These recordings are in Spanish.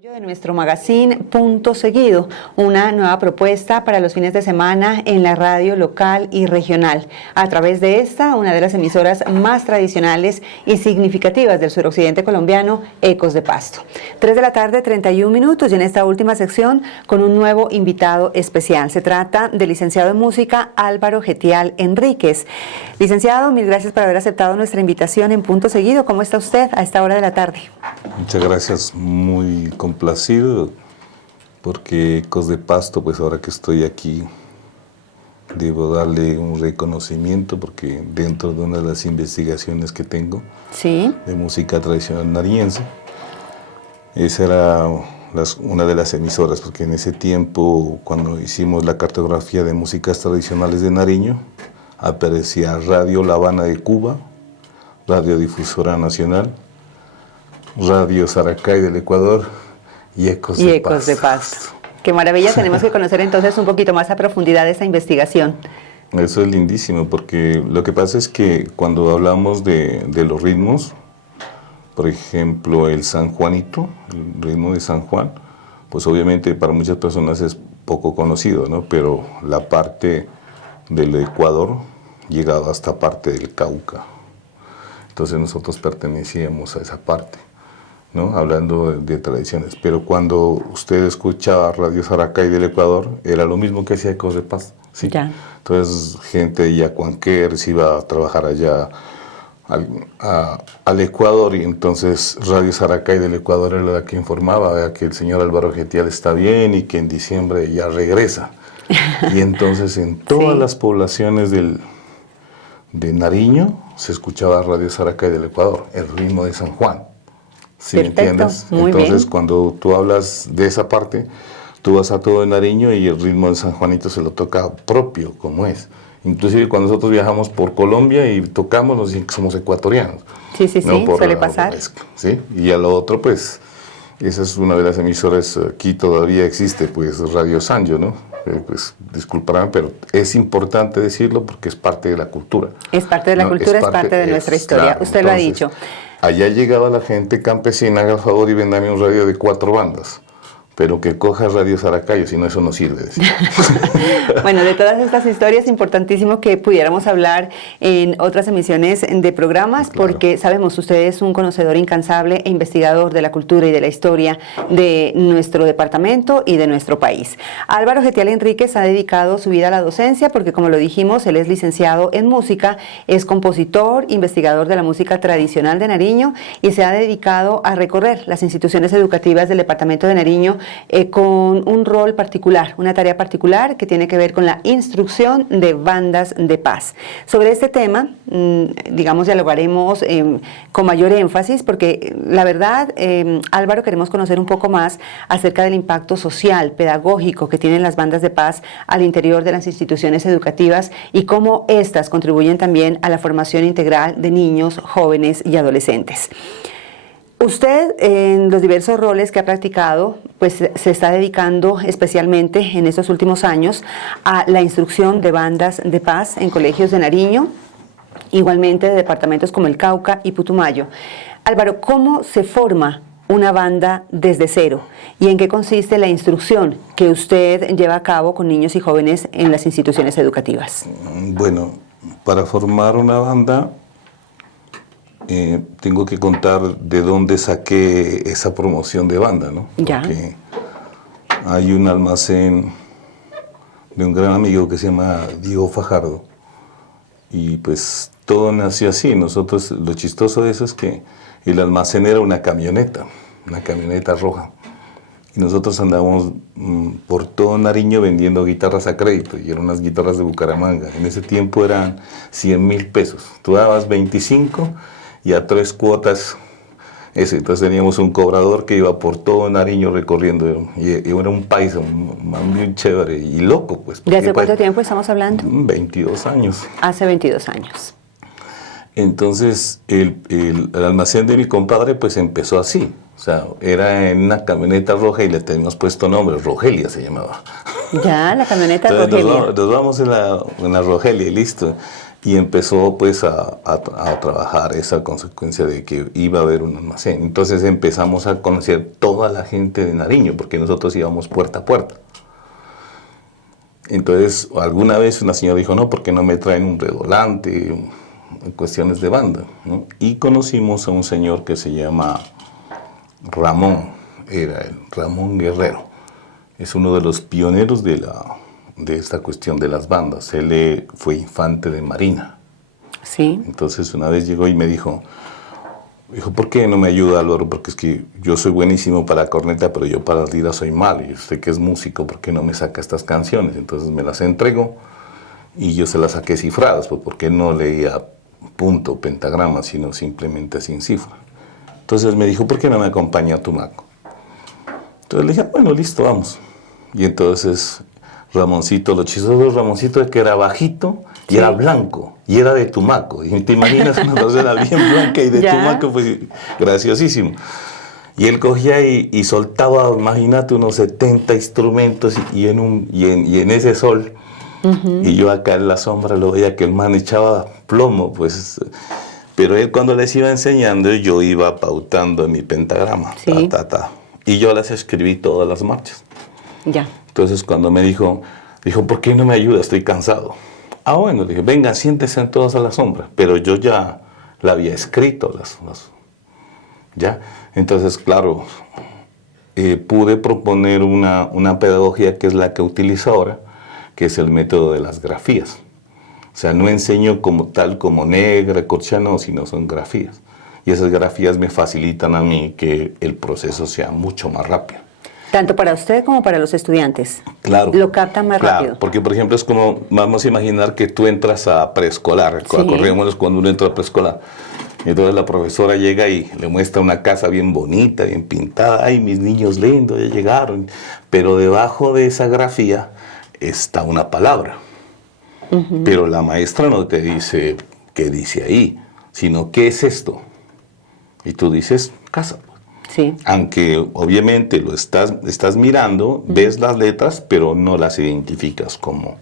De nuestro magazine Punto Seguido, una nueva propuesta para los fines de semana en la radio local y regional. A través de esta, una de las emisoras más tradicionales y significativas del suroccidente colombiano, Ecos de Pasto. 3 de la tarde, 31 minutos, y en esta última sección con un nuevo invitado especial. Se trata del licenciado en música Álvaro Getial Enríquez. Licenciado, mil gracias por haber aceptado nuestra invitación en Punto Seguido. ¿Cómo está usted a esta hora de la tarde? Muchas gracias, muy complacido, porque Ecos de Pasto, pues ahora que estoy aquí, debo darle un reconocimiento, porque dentro de una de las investigaciones que tengo de música tradicional nariñense, esa era una de las emisoras, porque en ese tiempo, cuando hicimos la cartografía de músicas tradicionales de Nariño, aparecía Radio La Habana de Cuba, Radio Difusora Nacional, Radio Saracay del Ecuador y Ecos de Pasto. Qué maravilla, tenemos que conocer entonces un poquito más a profundidad esta investigación. Eso es lindísimo, porque lo que pasa es que cuando hablamos de los ritmos, por ejemplo el sanjuanito, el ritmo de San Juan, pues obviamente para muchas personas es poco conocido, ¿no? Pero la parte del Ecuador llegaba hasta parte del Cauca. Entonces nosotros pertenecíamos a esa parte, ¿no? Hablando de tradiciones. Pero cuando usted escuchaba Radio Saracay del Ecuador, era lo mismo que hacía Ecos de Pasto, ¿sí? Ya. Entonces gente de Yacuanquer se iba a trabajar allá al Ecuador, y entonces Radio Saracay del Ecuador era la que informaba que el señor Álvaro Getial está bien y que en diciembre ya regresa. Y entonces en todas las poblaciones de Nariño se escuchaba Radio Saracay del Ecuador, el ritmo de San Juan. ¿Sí me entiendes? Entonces, cuando tú hablas de esa parte, tú vas a todo de Nariño y el ritmo de San Juanito se lo toca propio, como es. Inclusive cuando nosotros viajamos por Colombia y tocamos, nos dicen que somos ecuatorianos. Sí, ¿no? Suele pasar. ¿Sí? Y a lo otro, pues, esa es una de las emisoras, aquí todavía existe, pues, Radio Sanyo, ¿no? Pues disculparán, pero es importante decirlo porque es parte de la cultura. Es parte de la cultura, es parte de nuestra historia. Claro, usted lo ha dicho. Allá llegaba la gente campesina, haga el favor y vendame un radio de 4 bandas, pero que coja Radio Saracay, si no, eso no sirve. Bueno, de todas estas historias, importantísimo que pudiéramos hablar en otras emisiones de programas, claro, porque sabemos, usted es un conocedor incansable e investigador de la cultura y de la historia de nuestro departamento y de nuestro país. Álvaro Getial Enríquez ha dedicado su vida a la docencia porque, como lo dijimos, él es licenciado en música, es compositor, investigador de la música tradicional de Nariño y se ha dedicado a recorrer las instituciones educativas del departamento de Nariño con un rol particular, una tarea particular que tiene que ver con la instrucción de bandas de paz. Sobre este tema, digamos, dialogaremos con mayor énfasis porque la verdad, Álvaro, queremos conocer un poco más acerca del impacto social, pedagógico que tienen las bandas de paz al interior de las instituciones educativas y cómo éstas contribuyen también a la formación integral de niños, jóvenes y adolescentes. Usted, en los diversos roles que ha practicado, pues se está dedicando especialmente en estos últimos años a la instrucción de bandas de paz en colegios de Nariño, igualmente de departamentos como el Cauca y Putumayo. Álvaro, ¿cómo se forma una banda desde cero? ¿Y en qué consiste la instrucción que usted lleva a cabo con niños y jóvenes en las instituciones educativas? Bueno, para formar una banda, tengo que contar de dónde saqué esa promoción de banda, ¿no? Porque hay un almacén de un gran amigo que se llama Diego Fajardo y pues todo nació así. Nosotros, lo chistoso de eso es que el almacén era una camioneta roja. Y nosotros andábamos por todo Nariño vendiendo guitarras a crédito, y eran unas guitarras de Bucaramanga. En ese tiempo eran 100.000 pesos. Tú dabas 25 y a 3 cuotas. Entonces teníamos un cobrador que iba por todo Nariño recorriendo, y era un paisa, un man bien chévere y loco, pues. ¿De hace cuánto tiempo estamos hablando? 22 años. Hace 22 años. Entonces el almacén de mi compadre pues empezó así. O sea, era en una camioneta roja y le teníamos puesto nombre, Rogelia se llamaba. Ya, la camioneta Rogelia. Nos vamos en la Rogelia y listo. y empezó pues a trabajar esa consecuencia de que iba a haber un almacén. Entonces empezamos a conocer toda la gente de Nariño, porque nosotros íbamos puerta a puerta. Entonces alguna vez una señora dijo, no, ¿por qué no me traen un redolante? En cuestiones de banda, ¿no? Y conocimos a un señor que se llama Ramón, era el Ramón Guerrero. Es uno de los pioneros de esta cuestión de las bandas. Él fue infante de Marina. Sí. Entonces una vez llegó y me dijo, ¿por qué no me ayuda, Álvaro? Porque es que yo soy buenísimo para corneta, pero yo para lira soy malo. Y usted que es músico, ¿por qué no me saca estas canciones? Entonces me las entregó y yo se las saqué cifradas, pues porque no leía punto, pentagrama, sino simplemente sin cifra. Entonces me dijo, ¿por qué no me acompaña a Tumaco? Entonces le dije, bueno, listo, vamos. Y entonces Ramoncito, lo chistoso de Ramoncito es que era bajito y era blanco, y era de Tumaco. Y te imaginas una persona bien blanca y de Tumaco, pues graciosísimo. Y él cogía y soltaba, imagínate, unos 70 instrumentos y en ese sol. Y yo acá en la sombra lo veía que el man echaba plomo, pues. Pero él cuando les iba enseñando, yo iba pautando en mi pentagrama. Sí. Y yo les escribí todas las marchas. Ya. Entonces cuando me dijo, ¿por qué no me ayuda? Estoy cansado. Ah, bueno, le dije, venga, siéntese todos a la sombra. Pero yo ya la había escrito, ¿ya? Entonces, claro, pude proponer una pedagogía que es la que utilizo ahora, que es el método de las grafías. O sea, no enseño como tal, como negra, corcha, no, sino son grafías. Y esas grafías me facilitan a mí que el proceso sea mucho más rápido. Tanto para usted como para los estudiantes. Claro. Lo captan más rápido. Porque, por ejemplo, es como, vamos a imaginar que tú entras a preescolar. Sí. Acordémonos cuando uno entra a preescolar. Entonces la profesora llega y le muestra una casa bien bonita, bien pintada. Ay, mis niños lindos, ya llegaron. Pero debajo de esa grafía está una palabra. Pero la maestra no te dice qué dice ahí, sino qué es esto. Y tú dices, casa. Sí. Aunque obviamente lo estás mirando, ves las letras, pero no las identificas como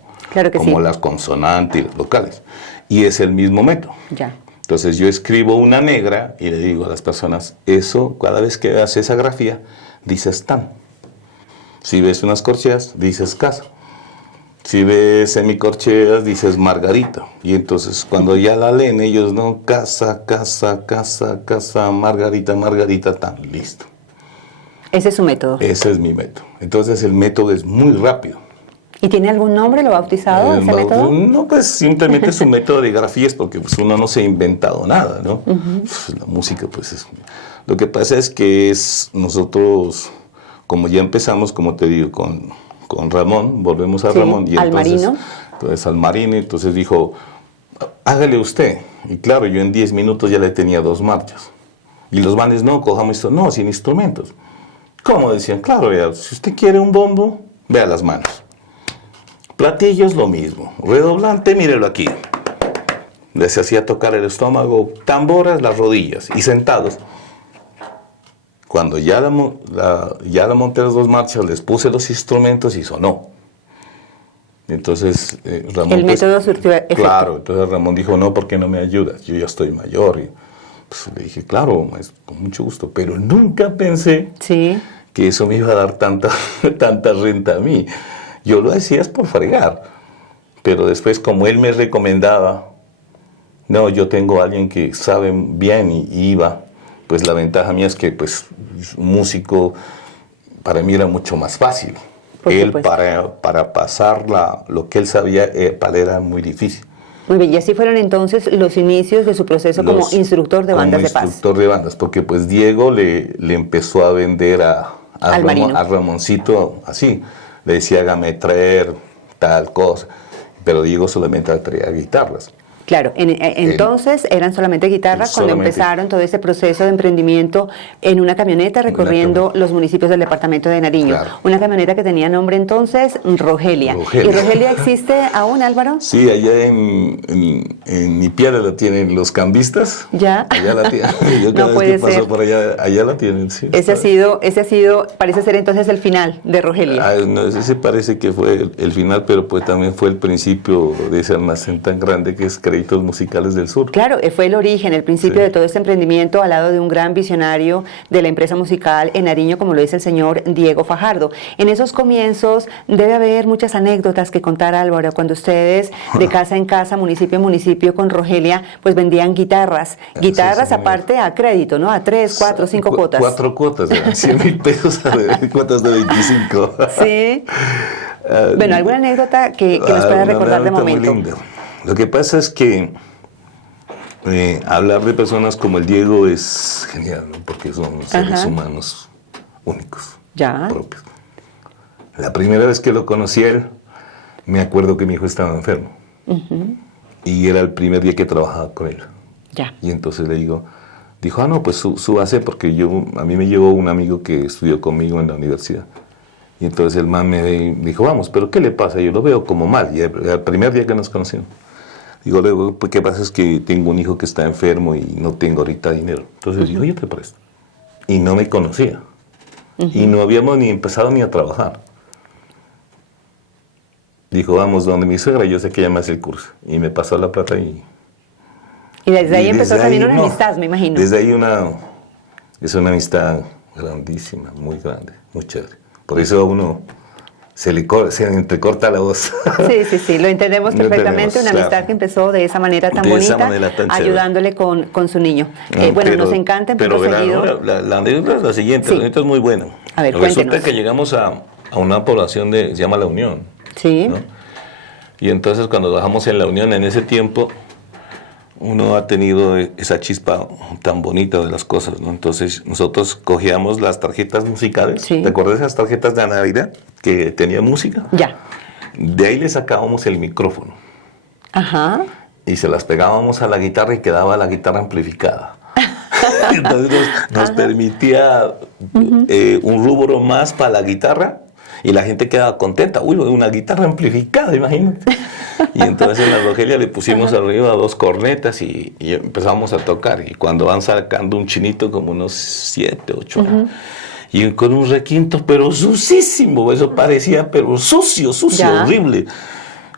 las consonantes y las vocales. Y es el mismo método. Ya. Entonces yo escribo una negra y le digo a las personas, eso, cada vez que veas esa grafía, dices tan. Si ves unas corcheas, dices casa. Si ves semicorcheas, dices Margarita. Y entonces cuando ya la leen ellos, no, casa, Margarita, tan, listo. ¿Ese es su método? Ese es mi método. Entonces el método es muy rápido. ¿Y tiene algún nombre? ¿Lo ha bautizado ese método? No, pues simplemente es un método de grafías porque pues, uno no se ha inventado nada, ¿no? Pues, la música, pues es... Lo que pasa es que nosotros, como ya empezamos, como te digo, con Ramón, volvemos a Ramón. Y al Marino. Entonces al Marino, entonces dijo, hágale usted. Y claro, yo en 10 minutos ya le tenía 2 marchas. Y los manes, no, cojamos esto, no, sin instrumentos. ¿Cómo decían? Claro, vea, si usted quiere un bombo, vea las manos. Platillos, lo mismo. Redoblante, mírelo aquí. Les hacía tocar el estómago, tamboras, las rodillas. Y sentados. Cuando ya la monté las 2 marchas, les puse los instrumentos y sonó. Entonces Ramón... El método surtió efecto. Claro, entonces Ramón dijo, no, ¿por qué no me ayudas? Yo ya estoy mayor. Y, pues, le dije, claro, con mucho gusto. Pero nunca pensé que eso me iba a dar tanta renta a mí. Yo lo hacía por fregar. Pero después, como él me recomendaba, no, yo tengo a alguien que sabe bien y iba... Pues la ventaja mía es que pues un músico para mí era mucho más fácil. Él para pasar lo que él sabía para él era muy difícil. Muy bien, y así fueron entonces los inicios de su proceso como instructor de bandas de paz. Como instructor de bandas, porque pues Diego le empezó a vender a Ramoncito así. Le decía, hágame traer tal cosa, pero Diego solamente traía guitarras. Claro, entonces eran solamente guitarras cuando empezaron todo ese proceso de emprendimiento en una camioneta recorriendo los municipios del departamento de Nariño. Claro. Una camioneta que tenía nombre entonces Rogelia. ¿Y Rogelia existe aún, Álvaro? Sí, allá en Ipiales la tienen los cambistas. ¿Ya? Allá la tienen. Yo cada vez que paso por allá la tienen. Sí, ese ha sido, parece ser entonces el final de Rogelia. No, ese parece que fue el final, pero pues también fue el principio de ese almacén tan grande que es crear créditos musicales del sur. Claro, fue el origen, el principio de todo este emprendimiento al lado de un gran visionario de la empresa musical en Nariño, como lo dice el señor Diego Fajardo. En esos comienzos debe haber muchas anécdotas que contar, Álvaro, cuando ustedes de casa en casa, municipio en municipio con Rogelia, pues vendían guitarras aparte a crédito, ¿no? A 3, 4, 5 cuotas. 4 cuotas, 100,000 pesos a cuotas de 25. Sí. Bueno, ¿alguna anécdota que nos pueda recordar de momento? Muy linda. Lo que pasa es que hablar de personas como el Diego es genial, ¿no? Porque son seres humanos únicos, propios. La primera vez que lo conocí a él, me acuerdo que mi hijo estaba enfermo. Y era el primer día que trabajaba con él. Y entonces le dijo, no, pues súbase, porque a mí me llevó un amigo que estudió conmigo en la universidad. Y entonces el man me dijo, vamos, ¿pero qué le pasa? Yo lo veo como mal, y era el primer día que nos conocimos. Digo, luego, pues, ¿qué pasa? Es que tengo un hijo que está enfermo y no tengo ahorita dinero. Entonces dijo, yo te presto. Y no me conocía. Y no habíamos ni empezado ni a trabajar. Dijo, vamos donde mi suegra, yo sé que ella me hace el curso. Y me pasó la plata y desde ahí empezó también una amistad, me imagino. Desde ahí es una amistad grandísima, muy grande, muy chévere. Por eso a uno se entrecorta la voz. Sí, lo entendemos perfectamente. Una amistad que empezó de esa manera tan bonita, ayudándole con su niño. Bueno, nos encanta en Punto Seguido. La anécdota es la siguiente, la anécdota es muy buena. A ver, resulta que llegamos a una población se llama La Unión. Sí. ¿No? Y entonces cuando bajamos en La Unión, en ese tiempo, uno ha tenido esa chispa tan bonita de las cosas, ¿no? Entonces nosotros cogíamos las tarjetas musicales, ¿te acuerdas de esas tarjetas de Navidad que tenían música? Ya. De ahí le sacábamos el micrófono. Y se las pegábamos a la guitarra y quedaba la guitarra amplificada. Entonces nos permitía un rubro más para la guitarra y la gente quedaba contenta. Uy, una guitarra amplificada, imagínate. Y entonces en la Rogelia le pusimos arriba 2 cornetas y empezamos a tocar. Y cuando van sacando un chinito como unos 7, 8 y con un requinto pero sucísimo, eso parecía pero sucio, horrible.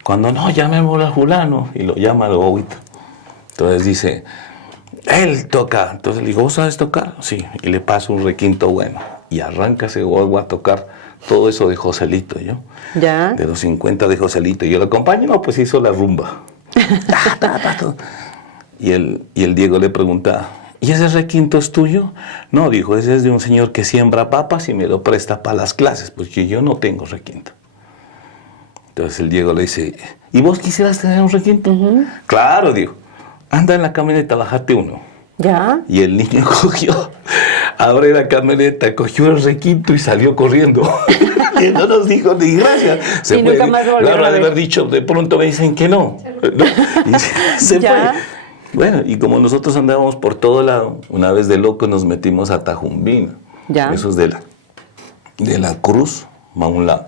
Cuando no, llamemos a fulano, y lo llama al bobito. Entonces dice, él toca. Entonces le digo, ¿vos sabes tocar? Sí. Y le paso un requinto bueno. Y arranca ese bobo a tocar todo eso de Joselito, ¿yo? Ya. De los 50 de Joselito. Y yo lo acompaño, no, pues hizo la rumba. Y el Diego le pregunta, ¿y ese requinto es tuyo? No, dijo, ese es de un señor que siembra papas y me lo presta para las clases, porque yo no tengo requinto. Entonces el Diego le dice, ¿y vos quisieras tener un requinto? Claro, dijo, anda en la camioneta, bájate uno. Ya. Y el niño abre la camioneta, cogió el requinto y salió corriendo. Y no nos dijo ni gracias. Se fue. Nunca más volvió a ver. De haber dicho, de pronto me dicen que no. Y se fue. Bueno, y como nosotros andábamos por todo lado, una vez de loco nos metimos a Tajumbina. Eso es de la Cruz, a un lado.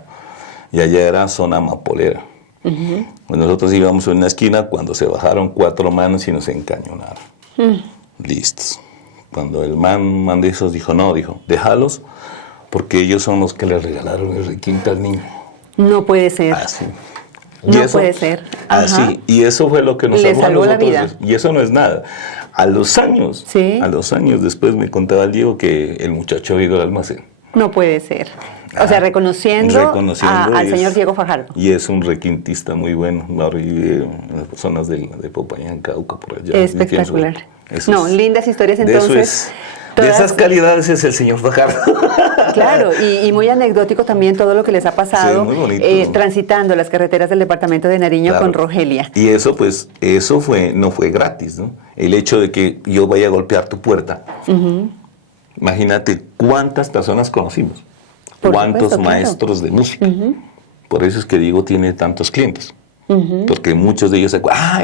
Y allá era zona amapolera. Pues nosotros íbamos en una esquina cuando se bajaron 4 manos y nos encañonaron. Listos. Cuando el man de esos dijo, no, dijo, déjalos, porque ellos son los que le regalaron el requinto al niño. No puede ser. Así. No puede ser. Así. Y eso fue lo que nos salvó la vida. Y eso no es nada. A los años después me contaba el Diego que el muchacho había ido al almacén. No puede ser. O sea, reconociendo al señor Diego Fajardo. Y es un requintista muy bueno. Ahora vive en las zonas de Popayán, Cauca, por allá. Espectacular. Lindas historias entonces. De esas calidades es el señor Fajardo. Claro, y muy anecdótico también todo lo que les ha pasado transitando las carreteras del departamento de Nariño con Rogelia. Y eso pues, no fue gratis, ¿no? El hecho de que yo vaya a golpear tu puerta. Imagínate cuántas personas conocimos, cuántos maestros de música. Por eso es que Diego tiene tantos clientes. Porque muchos de ellos se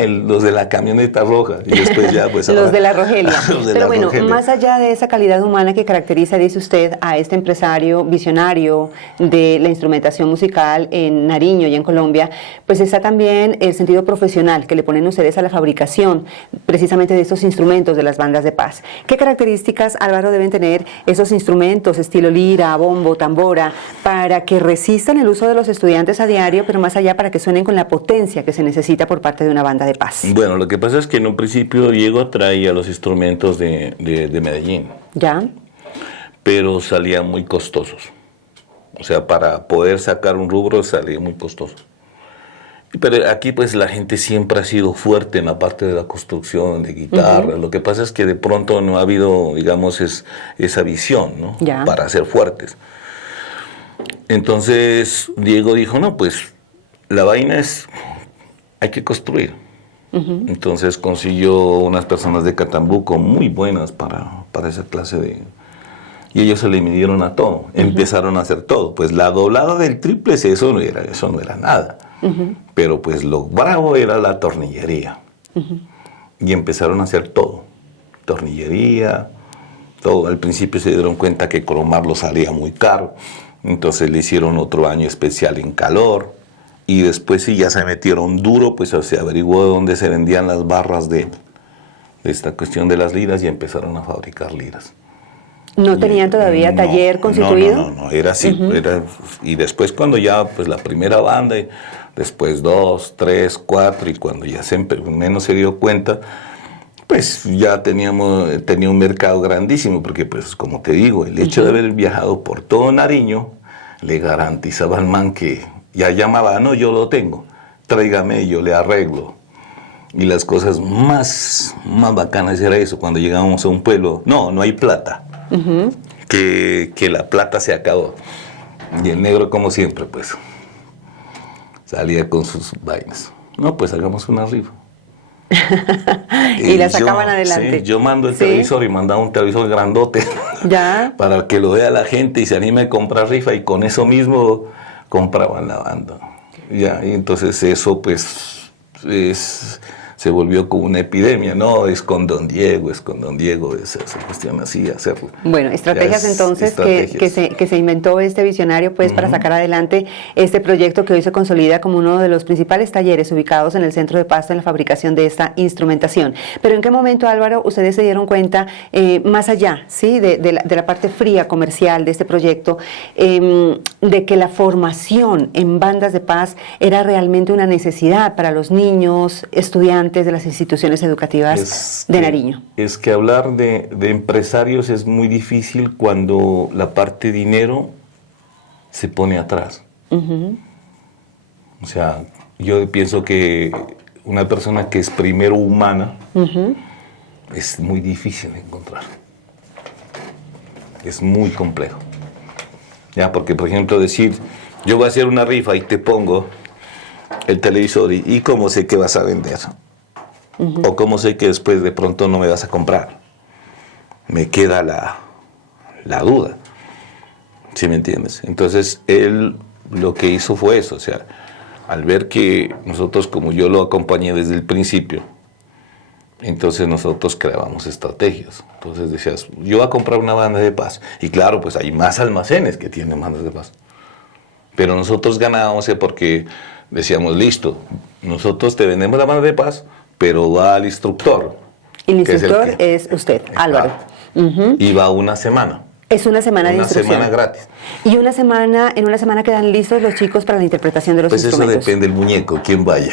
los de la camioneta roja y después ya pues los de la Rogelia. Pero bueno, más allá de esa calidad humana que caracteriza, dice usted, a este empresario visionario de la instrumentación musical en Nariño y en Colombia, pues está también el sentido profesional que le ponen ustedes a la fabricación precisamente de estos instrumentos de las bandas de paz. ¿Qué características, Álvaro, deben tener esos instrumentos estilo lira, bombo, tambora, para que resistan el uso de los estudiantes a diario, pero más allá para que suenen con la potencia competencia que se necesita por parte de una banda de paz? Bueno, lo que pasa es que en un principio Diego traía los instrumentos de Medellín. ¿Ya? Pero salían muy costosos. O sea, para poder sacar un rubro salía muy costoso. Pero aquí pues la gente siempre ha sido fuerte en la parte de la construcción, de guitarra. Lo que pasa es que de pronto no ha habido, digamos, esa visión, ¿no? Ya. Para ser fuertes. Entonces Diego dijo, no, pues la vaina es, hay que construir. Entonces consiguió unas personas de Catambuco muy buenas para esa clase de... Y ellos se le midieron a todo, empezaron a hacer todo. Pues la doblada del tríplice, eso no era nada. Pero pues lo bravo era la tornillería. Y empezaron a hacer todo. Tornillería, todo. Al principio se dieron cuenta que cromarlo salía muy caro. Entonces le hicieron otro año especial en calor. Y después sí ya se metieron duro, pues se averiguó dónde se vendían las barras de esta cuestión de las liras y empezaron a fabricar liras. ¿No tenían todavía taller constituido? No, era así. Y después cuando ya, pues la primera banda, y después 2, 3, 4, y cuando ya menos se dio cuenta, pues ya tenía un mercado grandísimo, porque pues como te digo, el hecho de haber viajado por todo Nariño, le garantizaba al man que ya llamaba, no, yo lo tengo, tráigame, yo le arreglo. Y las cosas más bacanas era eso, cuando llegábamos a un pueblo, no hay plata. Que la plata se acabó. Y el negro, como siempre, pues salía con sus vainas. No, pues hagamos una rifa. y la sacaban adelante. Sí, yo mando el televisor y mandaba un televisor grandote ¿Ya? para que lo vea la gente y se anime a comprar rifa, y con eso mismo compraban la banda. Ya, y entonces eso pues se volvió como una epidemia, ¿no? Es con Don Diego, esa cuestión así, hacerlo. Bueno, estrategias entonces que se inventó este visionario pues para sacar adelante este proyecto que hoy se consolida como uno de los principales talleres ubicados en el centro de Pasto en la fabricación de esta instrumentación. Pero ¿en qué momento, Álvaro, ustedes se dieron cuenta, más allá, ¿sí? de la parte fría comercial de este proyecto, de que la formación en bandas de paz era realmente una necesidad para los niños, estudiantes de las instituciones educativas de Nariño? Es que hablar de empresarios es muy difícil cuando la parte dinero se pone atrás. O sea, yo pienso que una persona que es primero humana es muy difícil de encontrar. Es muy complejo. Ya, porque por ejemplo decir, yo voy a hacer una rifa y te pongo el televisor y ¿cómo sé que vas a vender? O cómo sé que después de pronto no me vas a comprar. Me queda la duda. ¿Sí me entiendes? Entonces él lo que hizo fue eso, o sea, al ver que nosotros, como yo lo acompañé desde el principio, entonces nosotros creábamos estrategias. Entonces decías, yo voy a comprar una banda de paz. Y claro, pues hay más almacenes que tienen bandas de paz. Pero nosotros ganábamos porque decíamos, listo, nosotros te vendemos la banda de paz, pero va al instructor. Y el instructor es usted, Álvaro. Y va una semana. Es una semana de instrucción. Una semana gratis. Y en una semana quedan listos los chicos para la interpretación de los instrumentos. Pues eso depende del muñeco, quién vaya.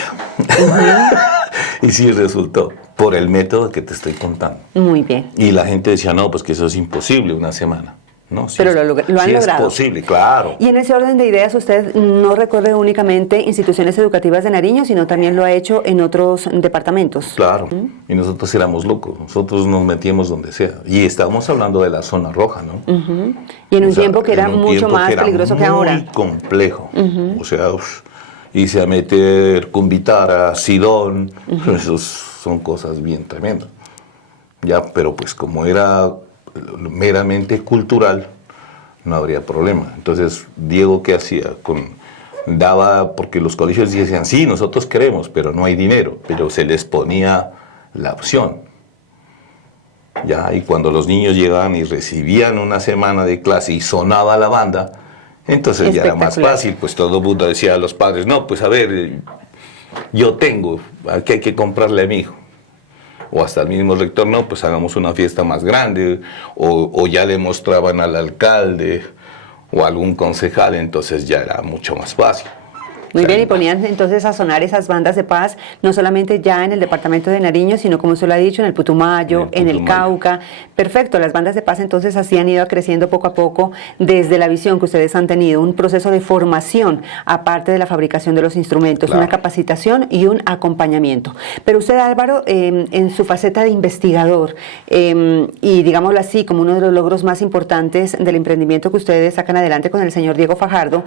Y sí resultó, por el método que te estoy contando. Muy bien. Y la gente decía, no, pues que eso es imposible, una semana. No, sí, pero lo han logrado. Es posible, claro. Y en ese orden de ideas usted no recorre únicamente instituciones educativas de Nariño, sino también lo ha hecho en otros departamentos. Claro, y nosotros éramos locos, nosotros nos metíamos donde sea. Y estábamos hablando de la zona roja, ¿no? Y en un tiempo que era mucho más peligroso que ahora. Muy complejo, o sea, hice a meter Cumbitara, Sidón, esos son cosas bien tremendas. Ya, pero pues como era meramente cultural, no habría problema. Entonces, Diego, ¿qué hacía? Daba, porque los colegios decían, sí, nosotros queremos, pero no hay dinero, pero se les ponía la opción. Ya, y cuando los niños llegaban y recibían una semana de clase y sonaba la banda, entonces ya era más fácil, pues todo el mundo decía a los padres, no, pues a ver, yo tengo, aquí hay que comprarle a mi hijo. O hasta el mismo rector, no, pues hagamos una fiesta más grande, o ya le mostraban al alcalde o a algún concejal, entonces ya era mucho más fácil. Muy bien, y ponían entonces a sonar esas bandas de paz, no solamente ya en el departamento de Nariño, sino como usted lo ha dicho, en el Putumayo, en el Cauca. Perfecto, las bandas de paz entonces así han ido creciendo poco a poco desde la visión que ustedes han tenido, un proceso de formación, aparte de la fabricación de los instrumentos, una capacitación y un acompañamiento. Pero usted, Álvaro, en su faceta de investigador, y digámoslo así, como uno de los logros más importantes del emprendimiento que ustedes sacan adelante con el señor Diego Fajardo,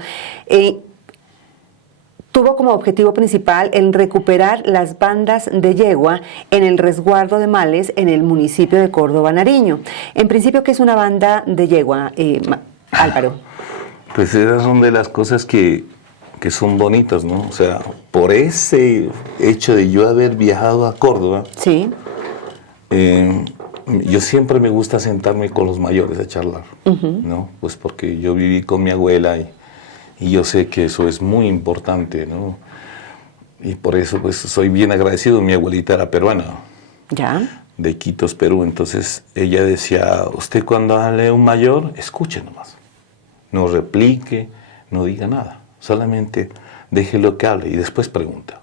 tuvo como objetivo principal el recuperar las bandas de yegua en el resguardo de Males en el municipio de Córdoba, Nariño. En principio, ¿qué es una banda de yegua, Álvaro? Pues esas son de las cosas que son bonitas, ¿no? O sea, por ese hecho de yo haber viajado a Córdoba, sí. Yo siempre me gusta sentarme con los mayores a charlar, ¿no? Pues porque yo viví con mi abuela y yo sé que eso es muy importante, ¿no? Y por eso pues soy bien agradecido. Mi abuelita era peruana, ¿ya? De Iquitos, Perú. Entonces ella decía, usted cuando hable a un mayor, escuche nomás. No replique, no diga nada. Solamente déjelo que hable y después pregunta.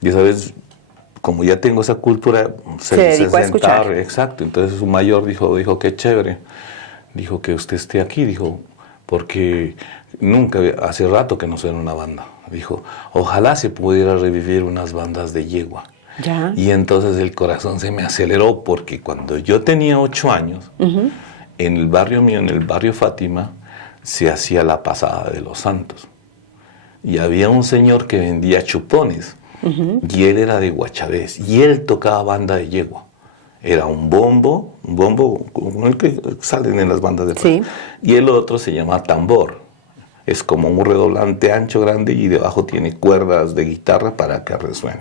Y esa vez, como ya tengo esa cultura, se dedicó a escuchar. Exacto. Entonces un mayor dijo, qué chévere. Dijo que usted esté aquí, dijo, porque nunca, hace rato que no suena una banda. Dijo, ojalá se pudiera revivir unas bandas de yegua. ¿Ya? Y entonces el corazón se me aceleró porque cuando yo tenía 8 años, en el barrio mío, en el barrio Fátima, se hacía la pasada de los santos. Y había un señor que vendía chupones, y él era de Guachavés, y él tocaba banda de yegua. Era un bombo como el que salen en las bandas de paz. Sí. Y el otro se llama tambor. Es como un redoblante ancho, grande, y debajo tiene cuerdas de guitarra para que resuene.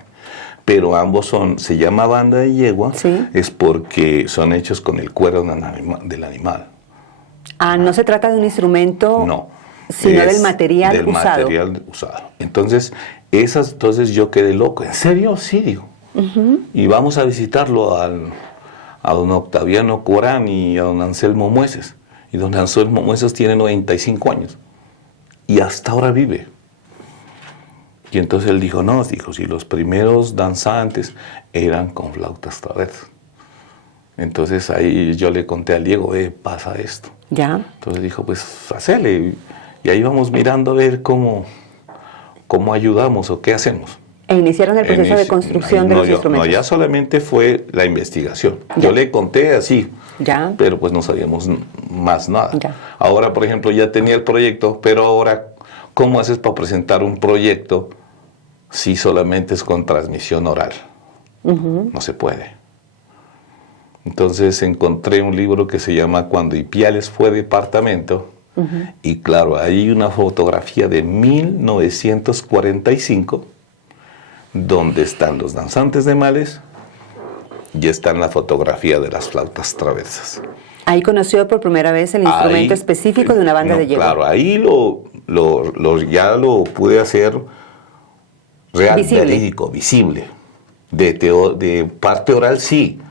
Pero ambos se llama banda de yegua, sí. Es porque son hechos con el cuero del animal. No se trata de un instrumento, no, sino del material usado. Entonces yo quedé loco. ¿En serio? Sí, digo. Y vamos a visitarlo a don Octaviano Corán y a don Anselmo Mueces. Y don Anselmo Mueces tiene 95 años. Y hasta ahora vive. Y entonces él dijo, si los primeros danzantes eran con flautas traversas. Entonces ahí yo le conté al Diego, pasa esto. Ya. Entonces dijo, pues hacele. Y ahí vamos mirando a ver cómo ayudamos o qué hacemos. E iniciaron el proceso de construcción de los instrumentos. No, ya solamente fue la investigación. Ya. Yo le conté así, ya. Pero pues no sabíamos más nada. Ya. Ahora, por ejemplo, ya tenía el proyecto, pero ahora, ¿cómo haces para presentar un proyecto si solamente es con transmisión oral? No se puede. Entonces encontré un libro que se llama Cuando Ipiales fue departamento, y claro, hay una fotografía de 1945, donde están los danzantes de Males y está en la fotografía de las flautas traversas. Ahí conoció por primera vez el instrumento específico de una banda de yegua. Claro, ahí ya lo pude hacer real, verídico, visible. De parte oral sí.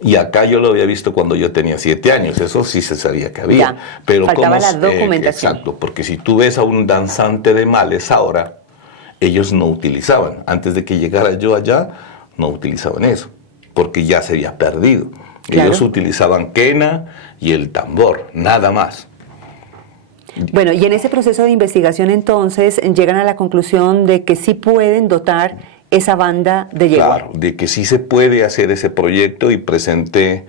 Y acá yo lo había visto cuando yo tenía 7 años, eso sí se sabía que había. Ya, pero faltaba la documentación. Exacto, porque si tú ves a un danzante de Males ahora, ellos no utilizaban, antes de que llegara yo allá, no utilizaban eso, porque ya se había perdido. Claro. Ellos utilizaban quena y el tambor, nada más. Bueno, y en ese proceso de investigación entonces llegan a la conclusión de que sí pueden dotar esa banda de yegua. Claro, de que sí se puede hacer ese proyecto, y presenté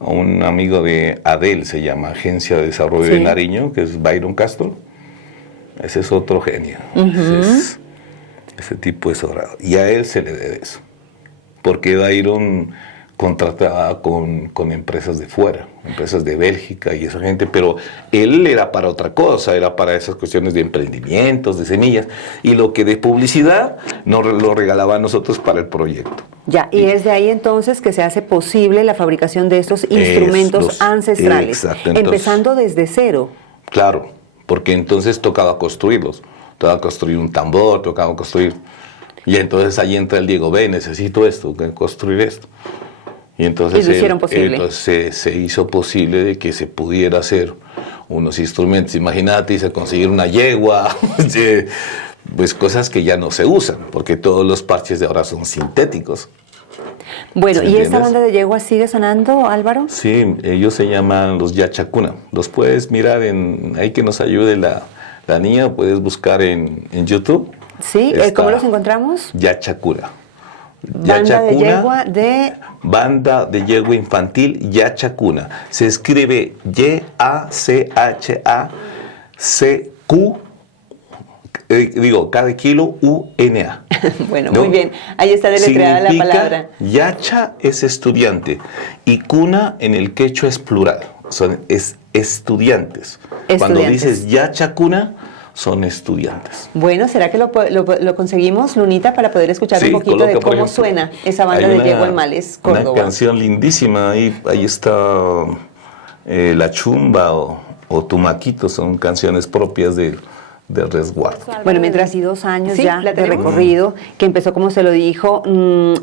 a un amigo de ADEL, se llama Agencia de Desarrollo de Nariño, que es Byron Castro. Ese es otro genio. Ese tipo es dorado. Y a él se le debe eso. Porque Byron contrataba con empresas de fuera, empresas de Bélgica y esa gente, pero él era para otra cosa, era para esas cuestiones de emprendimientos, de semillas, y lo que de publicidad nos lo regalaba a nosotros para el proyecto. Ya, y es de ahí entonces que se hace posible la fabricación de estos instrumentos ancestrales, empezando desde cero. Claro, porque entonces tocaba construirlos, tocaba construir un tambor, tocaba construir, y entonces ahí entra el Diego, necesito esto, construir esto. Y entonces, lo hicieron posible. Entonces se hizo posible de que se pudiera hacer unos instrumentos. Imagínate, dice, conseguir una yegua, pues cosas que ya no se usan, porque todos los parches de ahora son sintéticos. Bueno, ¿y esta banda de yegua sigue sonando, Álvaro? Sí, ellos se llaman los Yachacuna. Los puedes mirar ahí que nos ayude la niña, puedes buscar en YouTube. Sí, ¿cómo los encontramos? Yachacuna. Banda de yegua de... Banda de yegua infantil Yachacuna. Se escribe Y-A-C-H-A-C-Q, cada kilo U-N-A. Bueno, ¿no? Muy bien. Ahí está deletreada la palabra. Yacha es estudiante y cuna en el quechua es plural. Es estudiantes. Cuando dices Yachacuna, son estudiantes. Bueno, ¿será que lo conseguimos, Lunita, para poder escuchar un poquito de cómo suena esa banda de yegua en Males, Córdoba? Una canción lindísima, ahí está La Chumba o Tumaquito, son canciones propias del resguardo. Bueno, mientras y 2 años ya de recorrido, que empezó, como se lo dijo,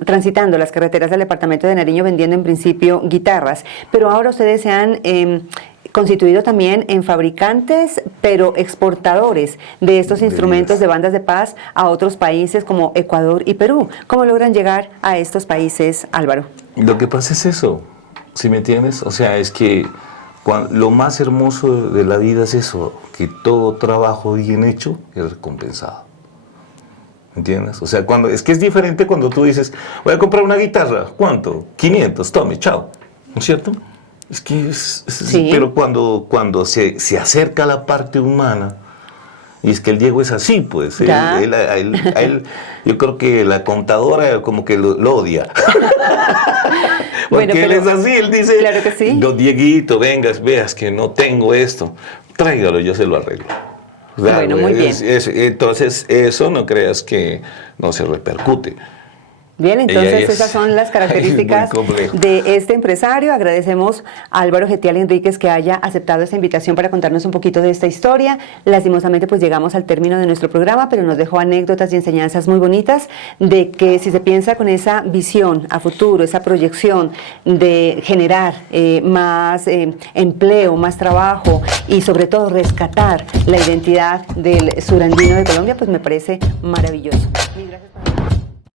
transitando las carreteras del departamento de Nariño, vendiendo en principio guitarras, pero ahora ustedes se han constituido también en fabricantes, pero exportadores de estos instrumentos de bandas de paz a otros países como Ecuador y Perú. ¿Cómo logran llegar a estos países, Álvaro? Lo que pasa es eso, ¿sí me entiendes? O sea, es que lo más hermoso de la vida es eso, que todo trabajo bien hecho es recompensado. ¿Entiendes? O sea, es que es diferente cuando tú dices, voy a comprar una guitarra, ¿cuánto? 500, tome, chao. ¿No es cierto? Es que sí. Pero cuando se acerca a la parte humana, y es que el Diego es así, pues. Yo creo que la contadora como que lo odia. Porque él es así, él dice, claro que sí. No, Dieguito, vengas, veas que no tengo esto, tráigalo, yo se lo arreglo. O sea, bueno, muy bien. Entonces, eso no creas que no se repercute. Bien, entonces esas son las características de este empresario. Agradecemos a Álvaro Getial Enríquez que haya aceptado esta invitación para contarnos un poquito de esta historia. Lastimosamente pues llegamos al término de nuestro programa, pero nos dejó anécdotas y enseñanzas muy bonitas de que si se piensa con esa visión a futuro, esa proyección de generar más empleo, más trabajo y sobre todo rescatar la identidad del surandino de Colombia, pues me parece maravilloso. Mil gracias por